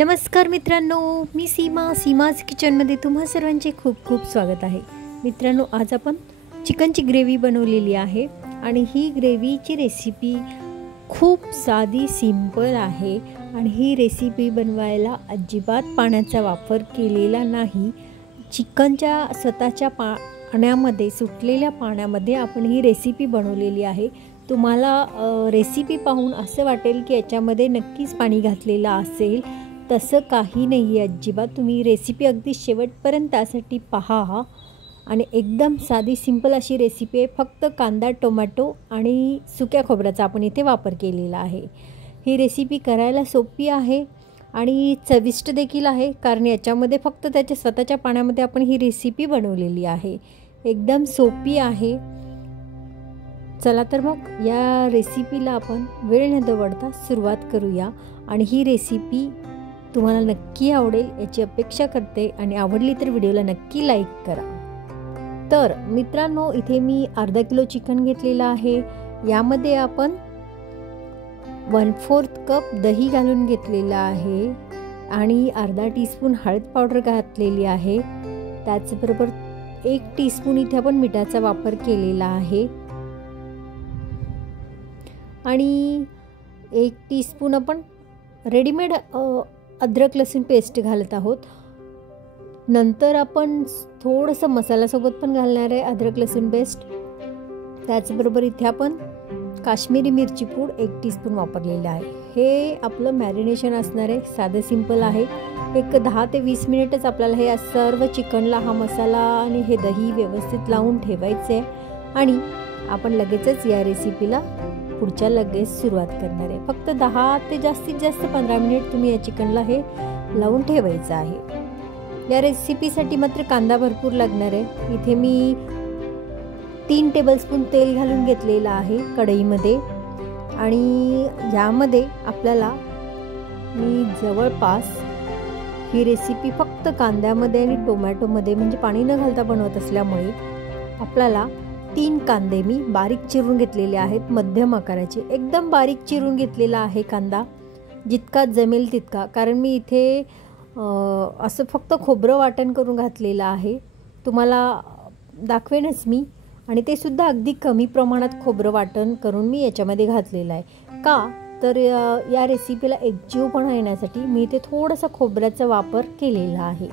नमस्कार मित्रांनो, मी सीमाज किचनमध्ये तुम्हा सर्वांचे खूप खूप स्वागत आहे. मित्रांनो, आज आपण चिकनची ग्रेव्ही बनवलेली आहे आणि ही ग्रेव्हीची रेसिपी खूप साधी सिंपल आहे आणि ही रेसिपी बनवायला अजिबात पाण्याचा वापर केलेला नाही. चिकनच्या स्वतःच्या पाण्यामध्ये, सुटलेल्या पाण्यामध्ये आपण ही रेसिपी बनवलेली आहे. तुम्हाला रेसिपी पाहून असं वाटेल की याच्यामध्ये नक्कीच पाणी घातलेलं असेल. तसं काही नाही आहे अजिबात. तुम्ही रेसिपी अगदी शेवटपर्यंत त्यासाठी पहा आणि एकदम साधी सिंपल अशी रेसिपी आहे. फक्त कांदा, टोमॅटो आणि सुक्या खोबऱ्याचा आपण इथे वापर केलेला आहे. ही रेसिपी करायला सोपी आहे आणि चविष्ट देखील आहे, कारण याच्यामध्ये फक्त त्याच्या स्वतःच्या पाण्यामध्ये आपण ही रेसिपी बनवलेली आहे. एकदम सोपी आहे. चला तर मग या रेसिपीला आपण वेळ न दवडता सुरुवात करूया आणि ही रेसिपी तुम्हाला नक्की आवडेल याची अपेक्षा करते आणि आवडली तर व्हिडिओला नक्की लाईक करा. तर मित्रांनो, इथे मी अर्धा किलो चिकन घेतलेलं आहे. यामध्ये आपण 1/4 कप दही घालून घेतलेलं आहे आणि अर्धा टीस्पून हळद पावडर घातलेली आहे. त्याचबरोबर 1 टीस्पून इथे आपण मिठाचा वापर केलेला आहे आणि 1 टीस्पून आपण रेडीमेड अद्रक लसूण पेस्ट घालत आहोत. नंतर आपण थोडंसं मसाल्यासोबत पण घालणार आहे अद्रक लसूण पेस्ट. त्याचबरोबर इथे आपण काश्मीरी मिरची पूड 1 टीस्पून वापरलेलं आहे. हे आपलं मॅरिनेशन असणार आहे. साधं सिंपल आहे. एक 10 ते 20 मिनिटच आपल्याला हे सर्व चिकनला हा मसाला आणि हे दही व्यवस्थित लावून ठेवायचं आहे आणि आपण लगेचच या रेसिपीला पुढच्या लगेच सुरुवात करणार आहे. फक्त 10 ते जास्तीत जास्त 15 मिनिट तुम्ही या चिकनला हे लावून ठेवायचं आहे. या रेसिपीसाठी मात्र कांदा भरपूर लागणार आहे. इथे मी 3 टेबलस्पून तेल घालून घेतलेलं आहे कढईमध्ये आणि यामध्ये आपल्याला मी जवळपास ही रेसिपी फक्त कांद्यामध्ये आणि टोमॅटोमध्ये म्हणजे पाणी न घालता बनवत असल्यामुळे आपल्याला 3 कांदे मी बारीक चिरून घेतलेले आहेत, मध्यम आकाराचे. एकदम बारीक चिरून घेतलेला आहे कांदा, जितका जमेल तितका, कारण मी इथे असं फक्त खोबरं वाटण करून घातलेलं आहे. तुम्हाला दाखवेनच मी, आणि ते सुद्धा अगदी कमी प्रमाणात खोबरं वाटण करून मी याच्यामध्ये घातलेलं आहे. का तर या रेसिपीला एकजीवपणा येण्यासाठी मी इथे थोडासा खोबऱ्याचा वापर केलेला आहे.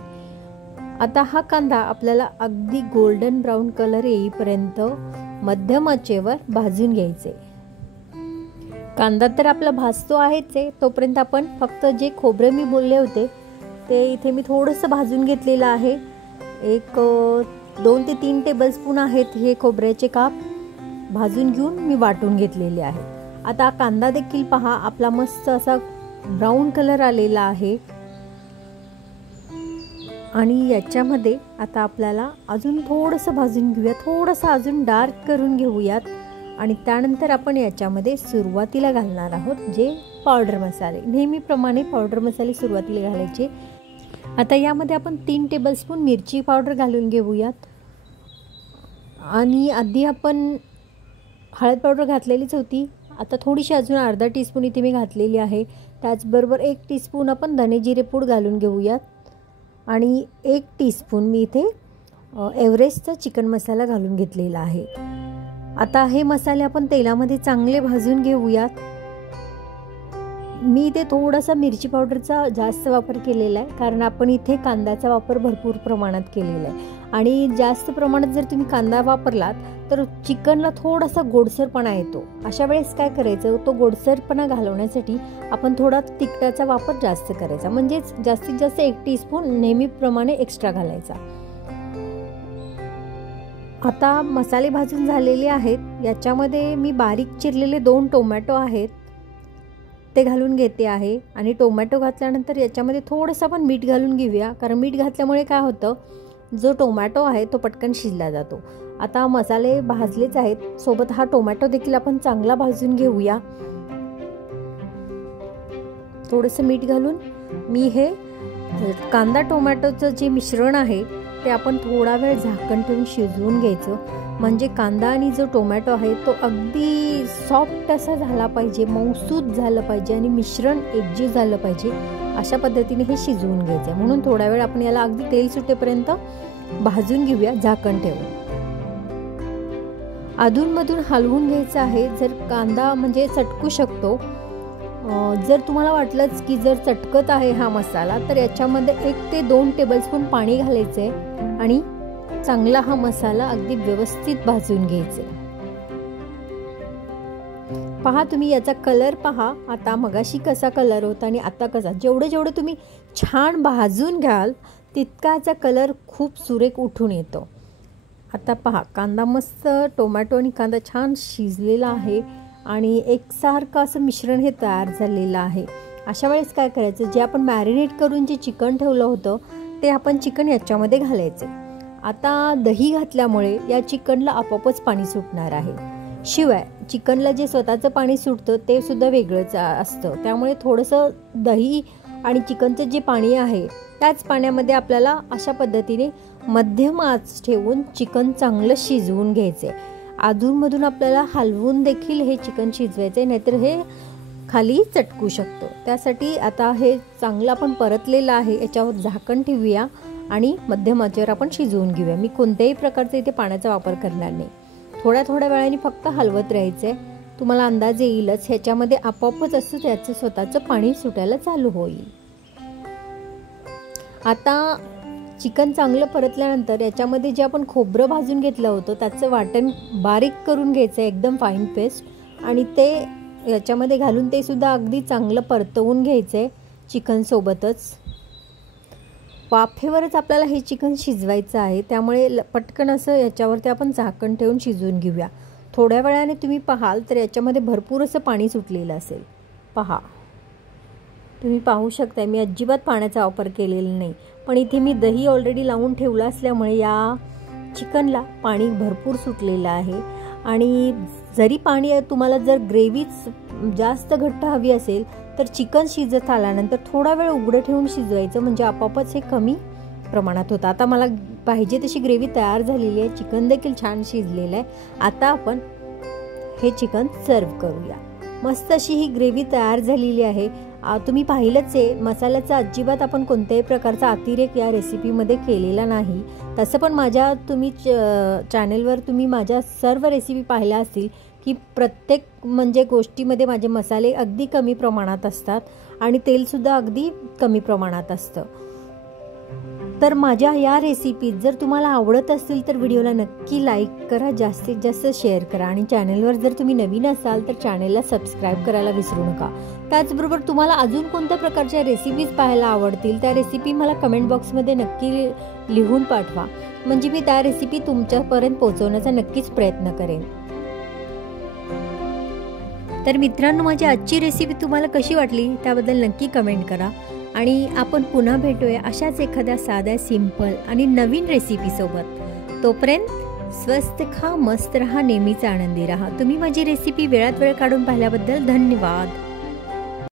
आता हा कांदा आपल्याला अगदी गोल्डन ब्राऊन कलर येईपर्यंत मध्यम आचेवर भाजून घ्यायचे. कांदा तर आपला भाजतो आहेच आहे. तोपर्यंत आपण फक्त जे खोबरे मी बोलले होते ते इथे मी थोडंसं भाजून घेतलेलं आहे. एक 2 ते 3 टेबलस्पून आहेत हे खोबऱ्याचे काप भाजून घेऊन मी वाटून घेतलेले आहे. आता कांदा देखील पहा, आपला मस्त असा ब्राऊन कलर आलेला आहे आणि याच्यामध्ये आता आपल्याला अजून थोडंसं भाजून घेऊया, थोडंसं अजून डार्क करून घेऊयात आणि त्यानंतर आपण याच्यामध्ये सुरुवातीला घालणार आहोत जे पावडर मसाले. नेहमीप्रमाणे पावडर मसाले सुरुवातीला घालायचे. आता यामध्ये आपण 3 टेबलस्पून मिरची पावडर घालून घेऊयात आणि आधी आपण हळद पावडर घातलेलीच होती. आता थोडीशी अजून अर्धा टीस्पून इथे मी घातलेली आहे. त्याचबरोबर 1 टीस्पून आपण धने जिरे पूड घालून घेऊयात आणि 1 टीस्पून मी इथे एव्हरेस्टचा चिकन मसाला घालून घेतलेला आहे. आता हे मसाले आपण तेलामध्ये चांगले भाजून घेऊयात. मी इथे थोडासा मिरची पावडरचा जास्त वापर केलेला आहे, कारण आपण इथे कांद्याचा वापर भरपूर प्रमाणात केलेला आहे आणि जास्त प्रमाणात जर तुम्ही कांदा वापरलात तर चिकनला थोडासा गोडसरपणा येतो. अशा वेळेस काय करायचं, तो गोडसरपणा घालवण्यासाठी आपण थोडा तिखटाचा वापर जास्त करायचा, म्हणजेच जास्तीत जास्त 1 टीस्पून नेहमीप्रमाणे एक्स्ट्रा घालायचा. आता मसाले भाजून झालेले आहेत. याच्यामध्ये मी बारीक चिरलेले 2 टोमॅटो आहेत ते घालून घेते आहे आणि टोमॅटो घातल्यानंतर याच्यामध्ये थोडंसं आपण मीठ घालून घेऊया, कारण मीठ घातल्यामुळे काय होतं, जो टोमॅटो आहे तो पटकन शिजला जातो. आता मसाले भाजलेच आहेत, सोबत हा टोमॅटो देखील आपण चांगला भाजून घेऊया. थोडंसं मीठ घालून मी हे कांदा टोमॅटोचं जे मिश्रण आहे ते आपण थोडा वेळ झाकण ठेवून शिजवून घ्यायचं, म्हणजे कांदा आणि जो टोमॅटो आहे तो अगदी सॉफ्ट असा झाला पाहिजे, मऊसूत झालं पाहिजे आणि मिश्रण एकजीव झालं पाहिजे. अशा पद्धतीने हे शिजवून घ्यायचं आहे. म्हणून थोडा वेळ आपण याला अगदी तेल सुटेपर्यंत भाजून घेऊया झाकण ठेवून. अधूनमधून हलवून घ्यायचं आहे. जर कांदा म्हणजे चटकू शकतो, जर तुम्हाला वाटलंच की जर चटकत आहे हा मसाला, तर याच्यामध्ये 1 ते 2 टेबलस्पून पाणी घालायचे आणि चांगला हा मसाला अगदी व्यवस्थित भाजून घ्यायचे. पहा तुम्ही याचा कलर पहा, आता मगाशी कसा कलर होता आणि आता कसा. जेवढं तुम्ही छान भाजून घ्याल तितका याचा कलर खूप सुरेख उठून येतो. आता पहा कांदा मस्त, टोमॅटो आणि कांदा छान शिजलेला आहे आणि एकसारखं असं मिश्रण हे तयार झालेलं आहे. अशा वेळेस काय करायचं, जे आपण मॅरिनेट करून जे चिकन ठेवलं होतं ते आपण चिकन याच्यामध्ये घालायचं. आता दही घातल्यामुळे या चिकनला आपोआपच पाणी सुटणार आहे. शिवाय चिकनला जे स्वतःचं पाणी सुटतं ते सुद्धा वेगळंच असतं. त्यामुळे थोडंसं दही आणि चिकनचं जे पाणी आहे त्याच पाण्यामध्ये आपल्याला अशा पद्धतीने मध्यम आच ठेवून चिकन चांगलं शिजवून घ्यायचे. अधूनमधून आपल्याला हलवून देखील हे चिकन शिजवायचे, नाहीतर हे खाली चटकू शकतो. त्यासाठी आता हे चांगलं आपण परतलेलं आहे, याच्यावर झाकण ठेवूया आणि मध्यम आचेवर आपण शिजवून घेऊया. मी कोणत्याही प्रकारचा इथे पाण्याचा वापर करणार नाही. थोड्या वेळाने फक्त हलवत राहायचं आहे. तुम्हाला अंदाज येईलच, ह्याच्यामध्ये आपोआपच असं त्याचं स्वतःचं पाणी सुटायला चालू होईल. आता चिकन चांगलं परतल्यानंतर याच्यामध्ये जे आपण खोबरं भाजून घेतलं होतं त्याचं वाटण बारीक करून घ्यायचं आहे, एकदम फाईन पेस्ट, आणि ते याच्यामध्ये घालून ते सुद्धा अगदी चांगलं परतवून घ्यायचं आहे चिकनसोबतच. वाफेवरच आपल्याला हे चिकन शिजवायचं आहे, त्यामुळे पटकन असं याच्यावरती आपण झाकण ठेवून शिजवून घेऊया. थोड्या वेळाने तुम्ही पाहाल तर याच्यामध्ये भरपूर असं पाणी सुटलेलं असेल. पहा, तुम्ही पाहू शकताय मी अजिबात पाण्याचा वापर केलेला नाही, पण इथे मी दही ऑलरेडी लावून ठेवलं असल्यामुळे या चिकनला पाणी भरपूर सुटलेलं आहे. आणि जरी पाणी तुम्हाला जर ग्रेव्हीच जास्त घट्ट हवी असेल तर चिकन शिजत आल्यानंतर थोडा वेळ उघडं ठेवून शिजवायचं, म्हणजे आपोआपच हे कमी प्रमाणात होतं. आता मला पाहिजे तशी ग्रेव्ही तयार झालेली आहे, चिकन देखील छान शिजलेलं आहे. आता आपण हे चिकन सर्व करूया. मस्त अशी ही ग्रेव्ही तयार झालेली आहे. तुम्ही पाहिलंच आहे, मसाल्याचा अजिबात आपण कोणत्याही प्रकारचा अतिरेक या रेसिपीमध्ये केलेला नाही. तसं पण तुम्ही चॅनलवर तुम्ही माझ्या सर्व रेसिपी पाहिल्या असतील की प्रत्येक म्हणजे गोष्टीमध्ये माझे मसाले अगदी कमी प्रमाणात असतात आणि तेलसुद्धा अगदी कमी प्रमाणात असतं. तर माझ्या या रेसिपी जर तुम्हाला आवडत असतील तर व्हिडिओला नक्की लाईक करा, जास्तीत जास्त शेअर करा आणि चॅनलवर जर तुम्ही नवीन असाल तर चॅनलला सबस्क्राईब करायला विसरू नका. त्याचबरोबर तुम्हाला अजून कोणत्या प्रकारच्या रेसिपीज पाहायला आवडतील त्या रेसिपी मला कमेंट बॉक्समध्ये नक्की लिहून पाठवा, म्हणजे मी त्या रेसिपी तुमच्यापर्यंत पोहोचवण्याचा नक्कीच प्रयत्न करेन. तर मित्रांनो, माझी आजची रेसिपी तुम्हाला कशी वाटली त्याबद्दल नक्की कमेंट करा आणि आपण पुन्हा भेटूया अशाच एखाद्या साध्या, सिंपल आणि नवीन रेसिपीसोबत. तोपर्यंत स्वस्त खा, मस्त रहा, नेहमीच आनंदी रहा. तुम्ही माझी रेसिपी वेळात वेळ काढून पाहिल्याबद्दल धन्यवाद.